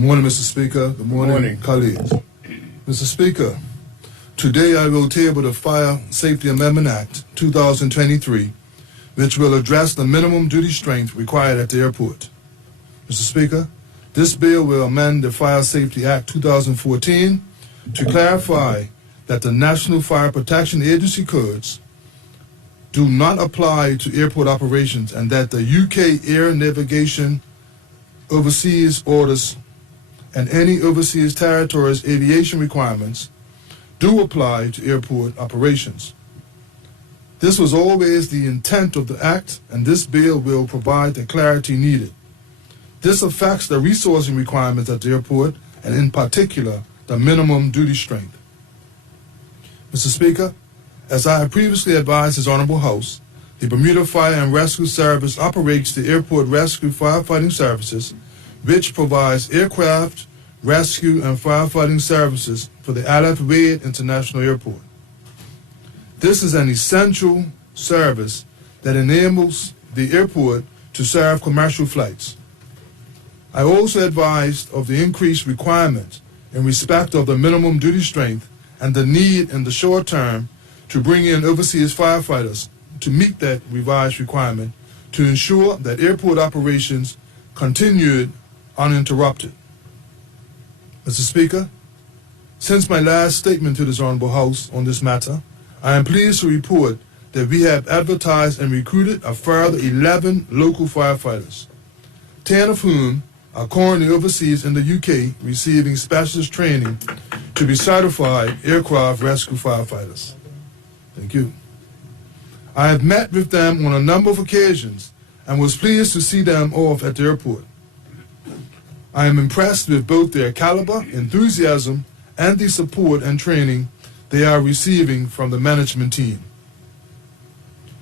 Good morning, Mr. Speaker. Good morning, colleagues. Mr. Speaker, today I will table the Fire Safety Amendment Act 2023, which will address the minimum duty strength required at the airport. Mr. Speaker, this bill will amend the Fire Safety Act 2014 to clarify that the National Fire Protection Agency codes do not apply to airport operations and that the UK Air Navigation Overseas Orders and any overseas territories aviation requirements do apply to airport operations. This was always the intent of the Act, and this bill will provide the clarity needed. This affects the resourcing requirements at the airport, and in particular, the minimum duty strength. Mr. Speaker, as I have previously advised this Honorable House, the Bermuda Fire and Rescue Service operates the Airport Rescue Firefighting Services, which provides aircraft, rescue, and firefighting services for the Aleph Wade International Airport. This is an essential service that enables the airport to serve commercial flights. I also advised of the increased requirements in respect of the minimum duty strength and the need in the short term to bring in overseas firefighters to meet that revised requirement to ensure that airport operations continued uninterrupted. Mr. Speaker, since my last statement to this Honorable House on this matter, I am pleased to report that we have advertised and recruited a further 11 local firefighters, 10 of whom are currently overseas in the UK receiving specialist training to be certified aircraft rescue firefighters. Thank you. I have met with them on a number of occasions and was pleased to see them off at the airport. I am impressed with both their caliber, enthusiasm, and the support and training they are receiving from the management team.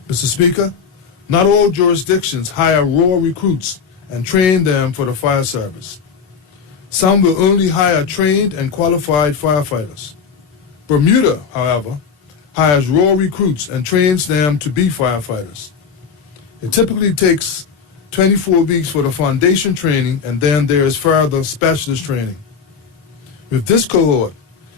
Mr. Speaker, not all jurisdictions hire raw recruits and train them for the fire service. Some will only hire trained and qualified firefighters. Bermuda, however, hires raw recruits and trains them to be firefighters. It typically takes 24 weeks for the foundation training, and then there is further specialist training. With this cohort,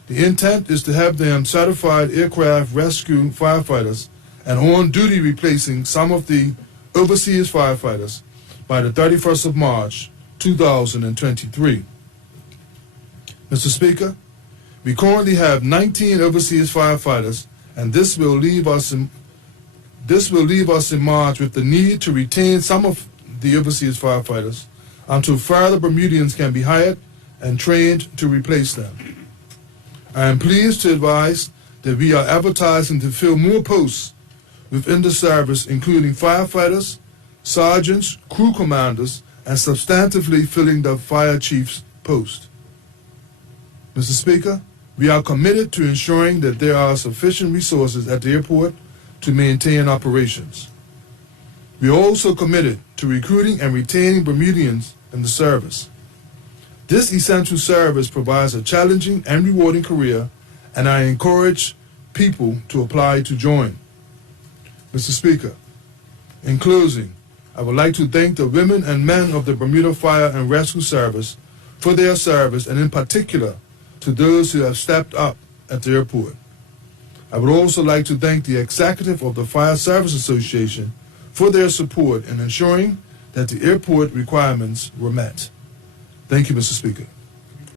the intent is to have them certified aircraft rescue firefighters and on duty replacing some of the overseas firefighters by the 31st of March, 2023. Mr. Speaker, we currently have 19 overseas firefighters, and this will leave us in March with the need to retain some of the overseas firefighters until further Bermudians can be hired and trained to replace them. I am pleased to advise that we are advertising to fill more posts within the service, including firefighters, sergeants, crew commanders, and substantively filling the fire chief's post. Mr. Speaker, we are committed to ensuring that there are sufficient resources at the airport to maintain operations. We are also committed to recruiting and retaining Bermudians in the service. This essential service provides a challenging and rewarding career, and I encourage people to apply to join. Mr. Speaker, in closing, I would like to thank the women and men of the Bermuda Fire and Rescue Service for their service, and in particular to those who have stepped up at the airport. I would also like to thank the executive of the Fire Service Association for their support in ensuring that the airport requirements were met. Thank you, Mr. Speaker.